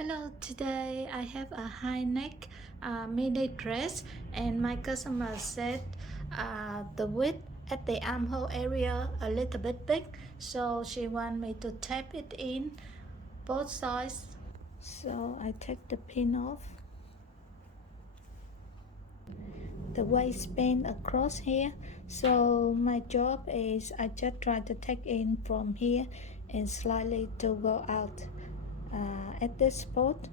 Hello, today I have a high neck midi dress, and my customer said the width at the armhole area a little bit big, so she want me to tap it in both sides. So I take the pin off. The waistband across here, so my job is I just try to take in from here and slightly to go out. At this spot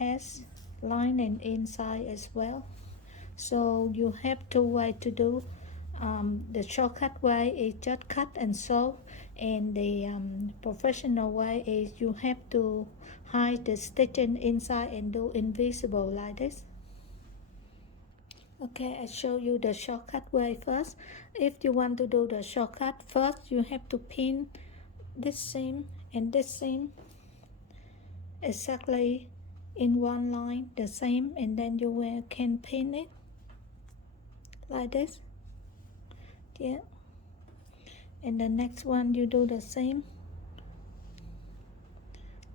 has lining inside as well, so you have two ways to do. The shortcut way is just cut and sew, and the professional way is you have to hide the stitching inside and do invisible like this. Okay, I show you the shortcut way first. If you want to do the shortcut, first you have to pin this seam and this seam exactly in one line the same, and then you can pin it like this. Yeah, and the next one you do the same.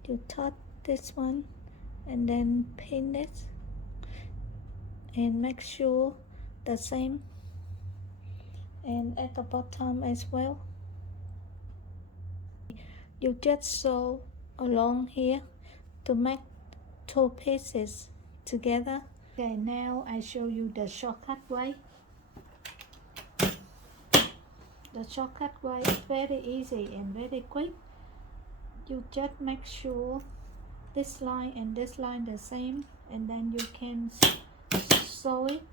You touch this one and then pin it and make sure the same, and at the bottom as well. You just sew along here to make two pieces together. Okay, now I show you the shortcut way. The shortcut way is very easy and very quick. You just make sure this line and this line the same, and then you can sew it.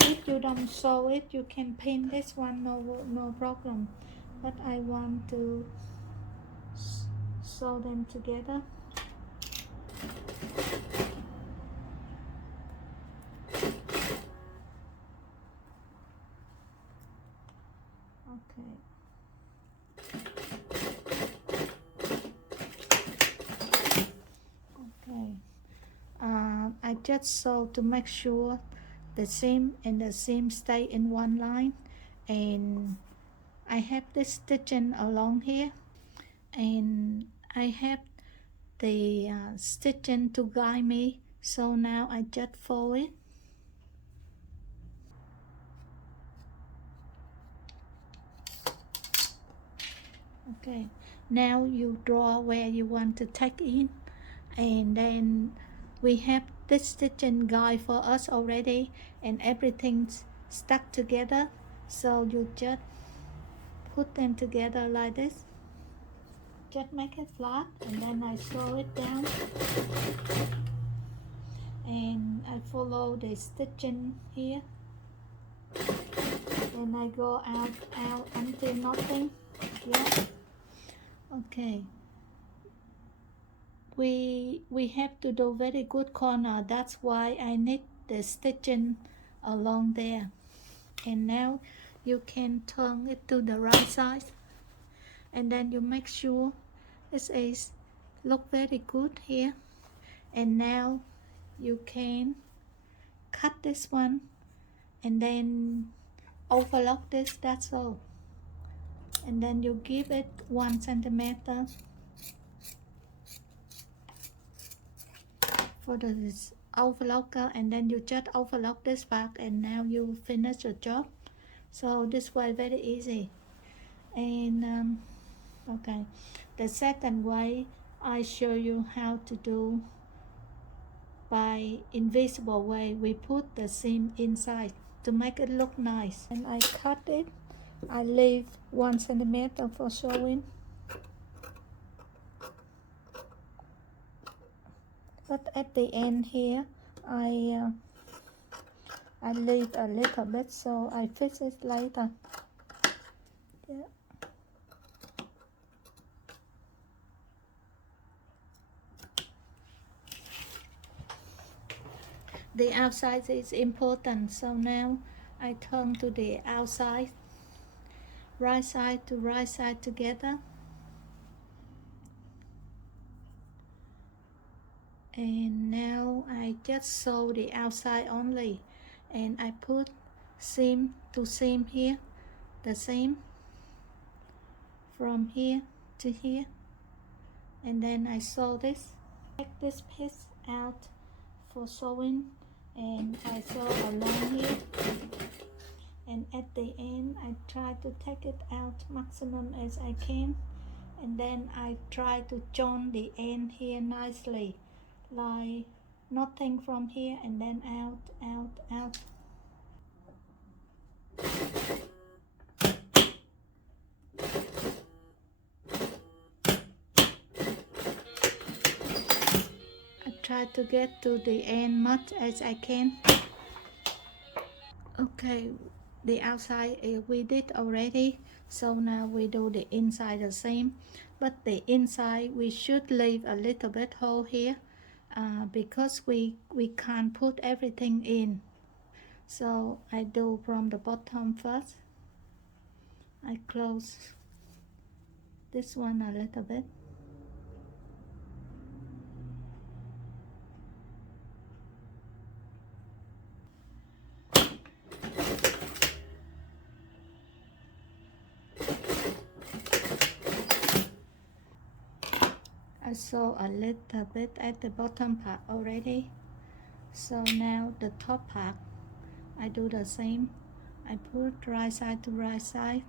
If you don't sew it, you can pin this one, no problem, but I want to sew them together. Okay. Okay. I just sew to make sure the seam and the seam stay in one line, and I have this stitching along here, and I have the stitching to guide me, so now I just fold it. Okay, now you draw where you want to take in, and then we have this stitching guide for us already, and everything's stuck together, so you just put them together like this. Just make it flat, and then I sew it down, and I follow the stitching here, and I go out until nothing. Yeah. Okay, we have to do very good corner, that's why I need the stitching along there. And now you can turn it to the right side, and then you make sure it is look very good here. And now you can cut this one and then overlock this, that's all. And then you give it 1 centimeter for the overlocker, and then you just overlock this back, and now you finish your job. So this way very easy. And okay, the second way I show you how to do by invisible way. We put the seam inside to make it look nice, and I cut it. I leave 1 centimeter for sewing, but at the end here I leave a little bit, so I fix it later. Yeah. The outside is important, so now I turn to the outside, right side to right side together, and now I just sew the outside only, and I put seam to seam here, the same from here to here, and then I sew this. Take this piece out for sewing, and I sew along here, and at the end I try to take it out maximum as I can, and then I try to join the end here nicely, like nothing from here and then out, out, out. I try to get to the end much as I can. Okay, the outside we did already, so now we do the inside the same, but the inside we should leave a little bit hole here because we can't put everything in. So I do from the bottom first. I close this one a little bit. I sew a little bit at the bottom part already. So now the top part, I do the same. I put right side to right side,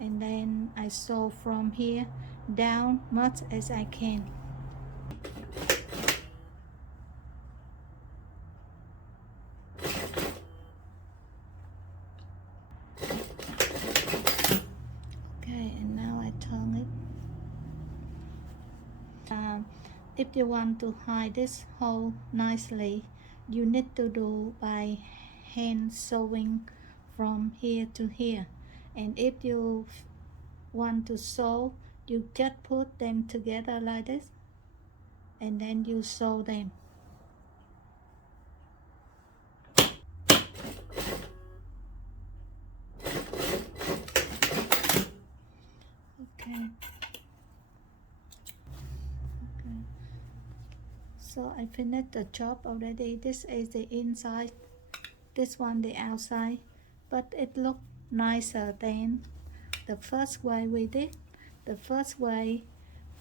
and then I sew from here down much as I can. Okay, and now I turn it. If you want to hide this hole nicely, you need to do by hand sewing from here to here. And if you want to sew, you just put them together like this, and then you sew them. Okay. So I finished the job already. This is the inside, this one the outside, but it looked nicer than the first way we did. The first way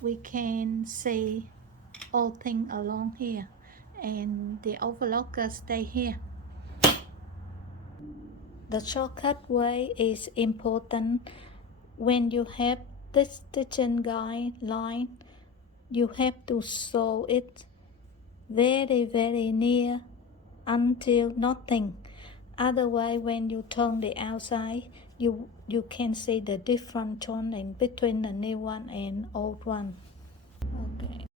we can see all things along here, and the overlocker stay here. The shortcut way is important. When you have this stitching guideline, you have to sew it very near until nothing. Otherwise, when you turn the outside, you can see the different joining between the new one and old one. Okay,